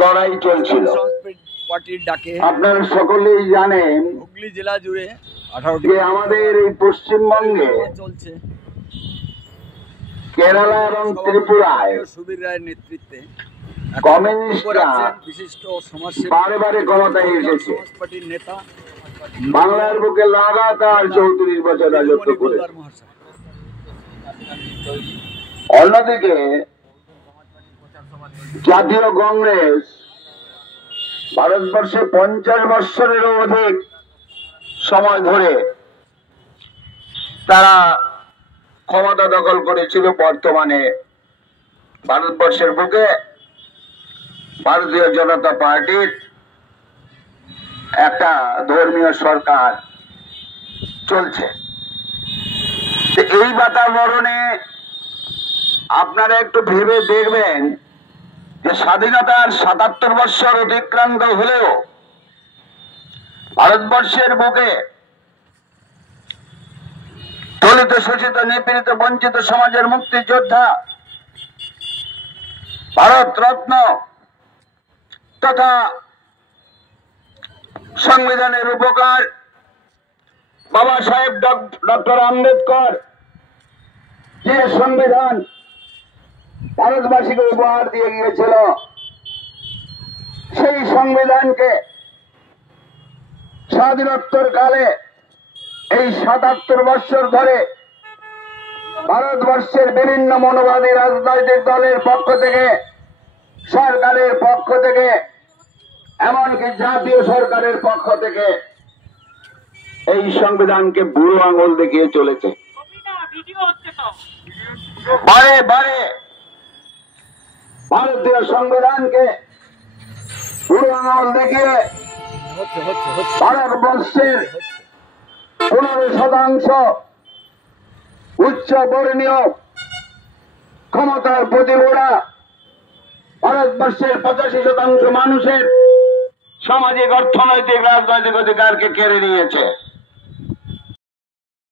লড়াই চলছিল। পার্টির ডাকে আপনারা সকলেই জানেন হুগলি জেলা জুড়ে 18টি যে আমাদের এই পশ্চিমবঙ্গে চলছে। কেরালা এবং ত্রিপুরায় সুবীর রায়ের নেতৃত্বে কমিউনিস্টরা বিশিষ্ট সমাজসেবী বারে বারে ক্ষমতায় এসেছে। সমাজ পার্টির নেতা বাংলার বুকে লাগাতার 34 বছর রাজত্ব করেছে। অন্যদিকে জাতীয় কংগ্রেস ভারতবর্ষে 50 বৎসরেরও অধিক সময় ধরে তারা ক্ষমতা দখল করেছিল। বর্তমানে ভারতবর্ষের বুকে ভারতীয় জনতা পার্টির একটা ধর্মীয় সরকার চলছে। এই বাতাবরণে আপনারা একটু ভেবে দেখবেন যে স্বাধীনতার 77 বৎসর অতিক্রান্ত হলেও ভারতবর্ষের বুকে দলিত, শোষিত, নিপীড়িত, বঞ্চিত সমাজের মুক্তিযোদ্ধা, ভারত রত্ন তথা সংবিধানের উপকার বাবা সাহেব ডক্টর আম্বেদকর যে সংবিধান ভারতবাসীকে উপহার দিয়ে গিয়েছিল, সেই সংবিধানকে স্বাধীনোত্তর কালে এই 77 বৎসর ধরে ভারতবর্ষের বিভিন্ন মনোবাদী রাজনৈতিক দলের পক্ষ থেকে, সরকারের পক্ষ থেকে, এমনকি জাতীয় সরকারের পক্ষ থেকে এই সংবিধানকে বুড়ো আঙুল দেখিয়ে চলেছে। বারে বারে ভারতীয় সংবিধানকে বুড়ো আঙুল দেখিয়ে ভারতবর্ষের 15% উচ্চ বর্ণীয় ক্ষমতার প্রতিভা ভারতবর্ষের 85% মানুষের সামাজিক, অর্থনৈতিক, রাজনৈতিক অধিকারকে কেড়ে নিয়েছে।